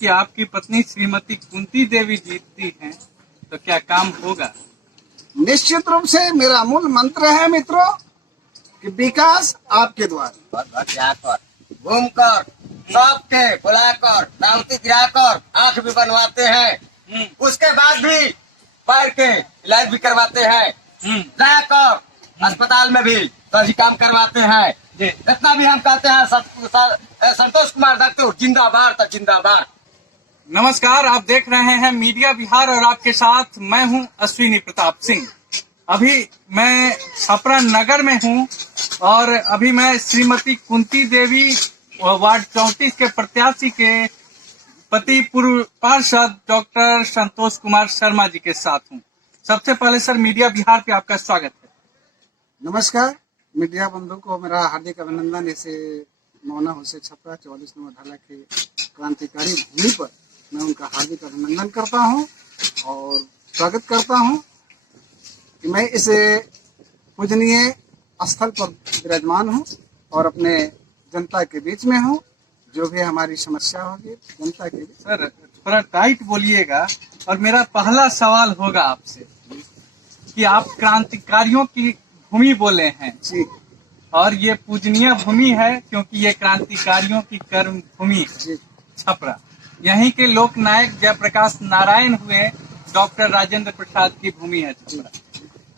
कि आपकी पत्नी श्रीमती कुंती देवी जीतती हैं तो क्या काम होगा? निश्चित रूप से मेरा मूल मंत्र है मित्रों कि विकास आपके द्वारा जाकर घूमकर सबके बुलाकर दावती गिराकर आंख भी बनवाते हैं। उसके बाद भी पैर के इलाज भी करवाते हैं। जाकर अस्पताल में भी सभी काम करवाते हैं। इतना भी हम कहते हैं संतोष कुमार डॉक्टर जिंदाबाद तो जिंदाबाद। नमस्कार, आप देख रहे हैं मीडिया बिहार और आपके साथ मैं हूं अश्विनी प्रताप सिंह। अभी मैं छपरा नगर में हूं और अभी मैं श्रीमती कुंती देवी वार्ड 34 के प्रत्याशी के पति पूर्व पार्षद डॉक्टर संतोष कुमार शर्मा जी के साथ हूं। सबसे पहले सर, मीडिया बिहार पे आपका स्वागत है। नमस्कार मीडिया बंधु को मेरा हार्दिक अभिनंदन। ऐसे मौना हुसैन छपरा 44 नंबर ढाला के क्रांतिकारी भूमि पर मैं उनका हार्दिक अभिनंदन करता हूं और स्वागत करता हूं कि मैं इस पूजनीय स्थल पर विराजमान हूं और अपने जनता के बीच में हूं। जो भी हमारी समस्या होगी जनता के बीच। सर थोड़ा टाइट बोलिएगा और मेरा पहला सवाल होगा आपसे कि आप क्रांतिकारियों की भूमि बोले हैं जी, और ये पूजनीय भूमि है क्योंकि ये क्रांतिकारियों की कर्म भूमि जी। छपरा। यहीं के लोक नायक जयप्रकाश नारायण हुए डॉक्टर राजेंद्र प्रसाद की भूमि है छपरा।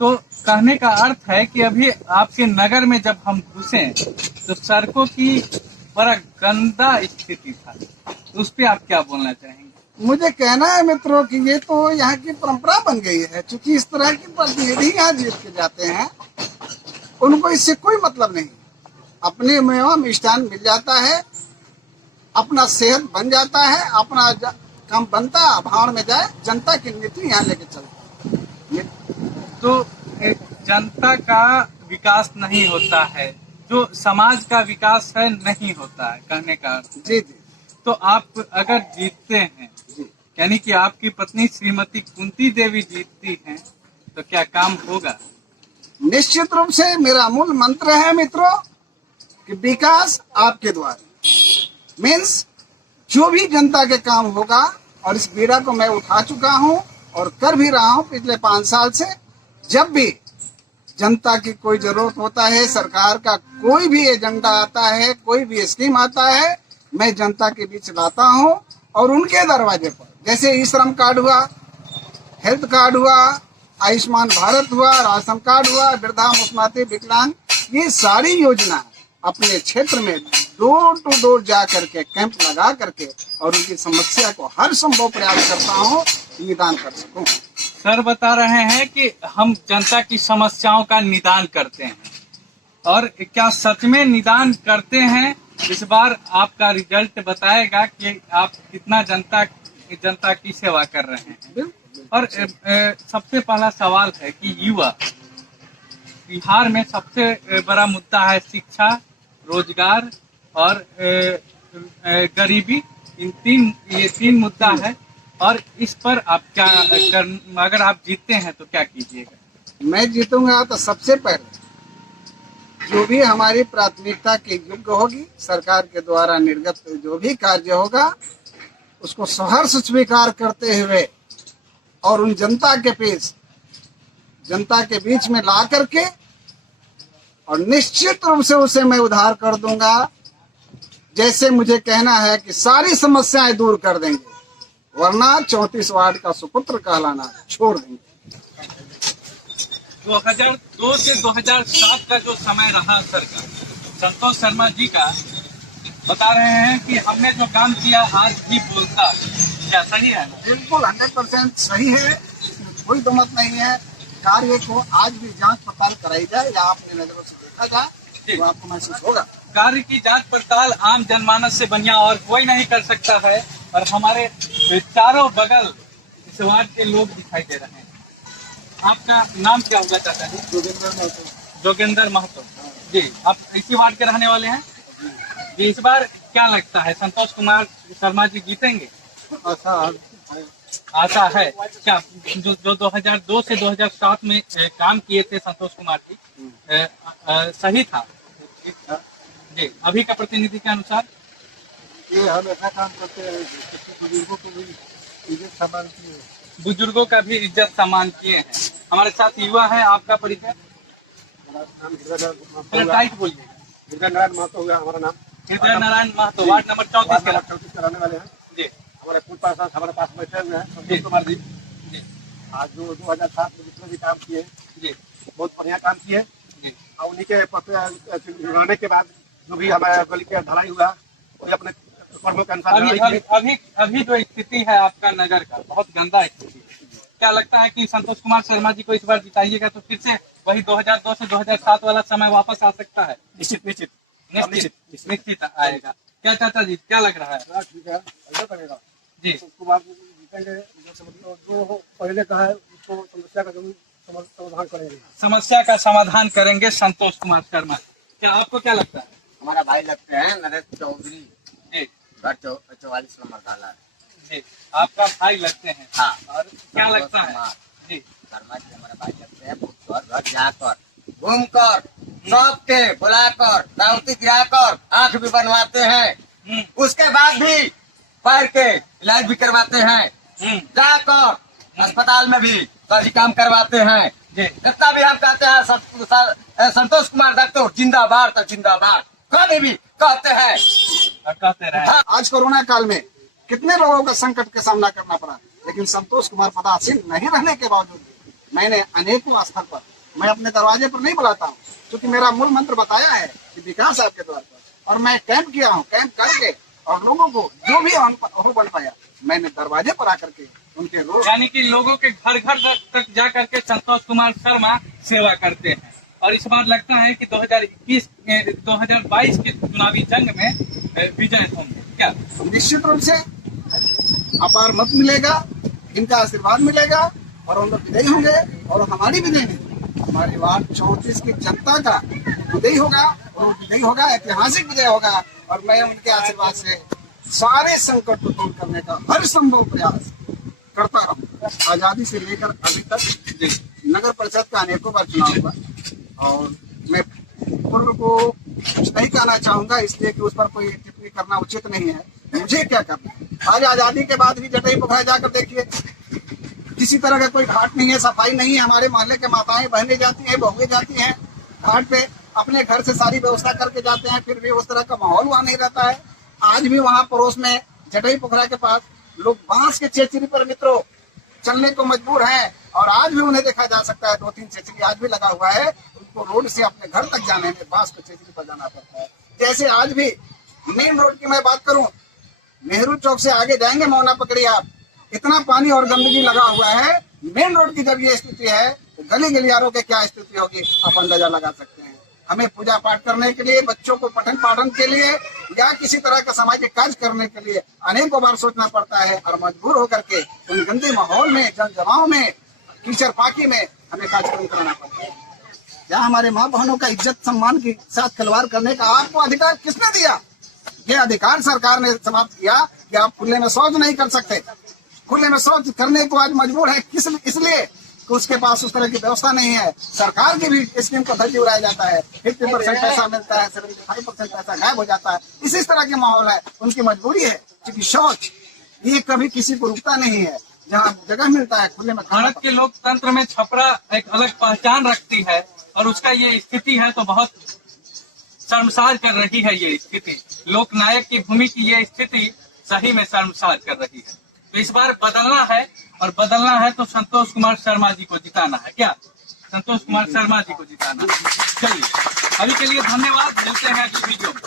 तो कहने का अर्थ है कि अभी आपके नगर में जब हम घुसे तो सड़कों की बड़ा गंदा स्थिति था, तो उस पर आप क्या बोलना चाहेंगे? मुझे कहना है मित्रों कि ये तो यहाँ की परंपरा बन गई है। चूंकि इस तरह के प्रतिनिधि यहाँ जीत के जाते हैं, उनको इससे कोई मतलब नहीं। अपने मेवा मिष्ठान मिल जाता है, अपना सेहत बन जाता है, अपना काम बनता, भाड़ में जाए, जनता की नीति यहाँ लेके चलती। तो जनता का विकास नहीं होता है, जो समाज का विकास है नहीं होता है, कहने का अर्थ। जी जी। तो आप अगर जीतते हैं, यानी कि आपकी पत्नी श्रीमती कुंती देवी जीतती हैं तो क्या काम होगा? निश्चित रूप से मेरा मूल मंत्र है मित्रों कि विकास आपके द्वारा। मीन्स जो भी जनता के काम होगा, और इस बीड़ा को मैं उठा चुका हूं और कर भी रहा हूं पिछले 5 साल से। जब भी जनता की कोई जरूरत होता है, सरकार का कोई भी एजेंडा आता है, कोई भी स्कीम आता है, मैं जनता के बीच लाता हूं और उनके दरवाजे पर, जैसे ई श्रम कार्ड हुआ, हेल्थ कार्ड हुआ, आयुष्मान भारत हुआ, राशन कार्ड हुआ, वृद्धा मुस्माती विकलांग, ये सारी योजना अपने क्षेत्र में डोर टू डोर जा करके कैंप लगा करके और उनकी समस्या को हर संभव प्रयास करता हूँ निदान कर सकूं। सर बता रहे हैं कि हम जनता की समस्याओं का निदान करते हैं, और क्या सच में निदान करते हैं? इस बार आपका रिजल्ट बताएगा कि आप कितना जनता की सेवा कर रहे हैं। और सबसे पहला सवाल है कि युवा, बिहार में सबसे बड़ा मुद्दा है शिक्षा, रोजगार और गरीबी। ये तीन मुद्दा है, और इस पर आप क्या अगर आप जीतते हैं तो क्या कीजिएगा? मैं जीतूंगा तो सबसे पहले जो भी हमारी प्राथमिकता के योग्य होगी, सरकार के द्वारा निर्गत जो भी कार्य होगा, उसको सहर्ष स्वीकार करते हुए और उन जनता के बीच में ला करके और निश्चित रूप से उसे मैं उद्धार कर दूंगा। जैसे मुझे कहना है कि सारी समस्याएं दूर कर देंगे, वरना 34 वार्ड का सुपुत्र कहलाना छोड़ देंगे। 2002 से 2007 का जो समय रहा सर का, संतोष शर्मा जी का, बता रहे हैं कि हमने जो काम किया आज भी बोलता। क्या सही है? बिल्कुल 100% सही है, कोई दो मत नहीं है। कार्य को आज भी जांच पड़ताल कराई जाए या अपने नजरों से देखा जाए तो आपको महसूस होगा। कार्य की जांच पड़ताल आम जनमानस से बढ़िया और कोई नहीं कर सकता है, और हमारे चारों बगल इस वार्ड के लोग दिखाई दे रहे हैं। आपका नाम क्या होगा चाचा जी? जोगेंद्र महतो जी। आप इसी वार्ड के रहने वाले हैं जी। इस बार क्या लगता है, संतोष कुमार शर्मा जी जीतेंगे? आशा है क्या? जो 2002 से 2007 में काम किए थे संतोष कुमार जी, सही था जी? अभी का प्रतिनिधि के अनुसार ये हम ऐसा काम करते हैं बुजुर्गों को भी इज्जत सम्मान की है। बुजुर्गों का भी इज्जत सम्मान किए हैं। हमारे साथ युवा है, आपका परिचय? हमारा नाम हृदय थोड़ा टाइट बोलिए। नारायण महतो हुआ हमारा नाम। हृदय नारायण महतो, वार्ड नंबर 34 के 34 के रहने वाले हैं। जी हमारे पूर्व पार्षद हमारे पास बैठे हुए हैं संतोष कुमार जी। जी आज जो 2007 में जितने भी काम किए जी बहुत बढ़िया काम किए। जी और उन्हीं के जुड़ाने के बाद जो भी हमारे गली के ढलाई हुआ वही अपने कर्मों के अनुसार अभी ढलाई अभी अभी अभी जो स्थिति है आपका नगर का, बहुत गंदा स्थिति है। क्या लगता है कि संतोष कुमार शर्मा जी को इस बार जिताइएगा तो फिर से वही 2002 से 2007 वाला समय वापस आ सकता है? निश्चित निश्चित निश्चित आएगा। क्या चाचा जी, क्या लग रहा है? ठीक है, ऐसा करेगा जी उसको बाद जीतेंगे। जो पहले का है उसको समस्या का जरूर समाधान करेंगे। समस्या का समाधान करेंगे संतोष कुमार शर्मा। क्या आपको क्या लगता है? हमारा भाई लगते हैं नरेश चौधरी, जी घर 44 नंबर डाला जी, आपका भाई लगते हैं। हाँ। और क्या लगता है? जी शर्मा जी हमारे भाई लगते हैं। घर जाकर घूमकर सबके बुलाकर दावती गिराकर आंख भी बनवाते हैं। उसके बाद भी पैर के इलाज भी करवाते हैं। जाकर अस्पताल में भी सभी काम करवाते हैं। जी जितना भी हम कहते हैं संतोष कुमार डॉक्टर जिंदाबाद तो जिंदाबाद कभी भी कहते हैं। और कहते रहे। आज कोरोना काल में कितने लोगों का संकट का सामना करना पड़ा, लेकिन संतोष कुमार पदासीन नहीं रहने के बावजूद मैंने अनेकों स्थल पर, मैं अपने दरवाजे पर नहीं बुलाता हूँ, क्योंकि मेरा मूल मंत्र बताया है कि विकास आपके द्वार पर, और मैं कैंप किया हूँ। कैंप करके और लोगों को जो भी हो बन पाया मैंने दरवाजे पर आकर के उनके रोग, यानी कि लोगों के घर घर तक जा करके संतोष कुमार शर्मा सेवा करते हैं। और इस बार लगता है कि 2022 के चुनावी जंग में विजय होंगे। क्या निश्चित रूप से अपार मत मिलेगा, इनका आशीर्वाद मिलेगा और हम लोग विजयी होंगे। और हमारी विजय नहीं, हमारे वार्ड 34 की जनता का विजयी होगा, और विजयी होगा, ऐतिहासिक विजय होगा। और मैं उनके आशीर्वाद से सारे संकट को दूर करने का हर संभव प्रयास करता रहूं। आजादी से लेकर अभी तक नगर परिषद का अनेकों बार चुनाव हुआ, और मैं पूर्व को कुछ नहीं कहना चाहूंगा, इसलिए कि उस पर कोई टिप्पणी करना उचित नहीं है। मुझे क्या करना है? आज आजादी के बाद भी जटई पोखरा जाकर देखिए, किसी तरह का कोई घाट नहीं है, सफाई नहीं है। हमारे मोहल्ले के माताएं बहनें जाती हैं, बहुएं जाती हैं घाट पे, अपने घर से सारी व्यवस्था करके जाते हैं, फिर भी उस तरह का माहौल वहाँ नहीं रहता है। आज भी वहाँ पड़ोस में जटई पोखरा के पास लोग बांस के चेचरी पर मित्रों चलने को मजबूर हैं, और आज भी उन्हें देखा जा सकता है 2-3 चेचरी आज भी लगा हुआ है। उनको रोड से अपने घर तक जाने में बांस के चेचरी पर जाना पड़ता है। जैसे आज भी मेन रोड की मैं बात करूं, नेहरू चौक से आगे जाएंगे मौना पकड़ी आप, इतना पानी और गंदगी लगा हुआ है। मेन रोड की जब ये स्थिति है तो गली गलियारों की क्या स्थिति होगी आप अंदाजा लगा सकते हैं। हमें पूजा पाठ करने के लिए, बच्चों को पठन पाठन के लिए, या किसी तरह का सामाजिक कार्य करने के लिए अनेकों बार सोचना पड़ता है, और मजबूर होकर के उन गंदे माहौल में, जन जमाव में, कीचड़ पाकी में हमें कार्यक्रम कराना पड़ता है। क्या हमारे माँ बहनों का इज्जत सम्मान के साथ खिलवाड़ करने का आपको अधिकार किसने दिया? ये अधिकार सरकार ने समाप्त किया कि आप खुले में शौच नहीं कर सकते। खुले में शौच करने को आज मजबूर है, इसलिए कि उसके पास उस तरह की व्यवस्था नहीं है। सरकार की भी स्कीम को धज्जी उड़ाया जाता है, 50% पैसा मिलता है, 75% पैसा गायब हो जाता है। इसी तरह के माहौल है, उनकी मजबूरी है, क्योंकि शौच ये कभी किसी को रुकता नहीं है। जहाँ जगह मिलता है खुले में। भारत के लोकतंत्र में छपरा एक अलग पहचान रखती है, और उसका ये स्थिति है तो बहुत शर्मसार कर रही है। ये स्थिति लोकनायक की भूमि की ये स्थिति सही में शर्मसार कर रही है। तो इस बार बदलना है, और बदलना है तो संतोष कुमार शर्मा जी को जिताना है। क्या संतोष कुमार शर्मा जी को जिताना है? चलिए, अभी के लिए धन्यवाद, मिलते हैं अगली वीडियो में।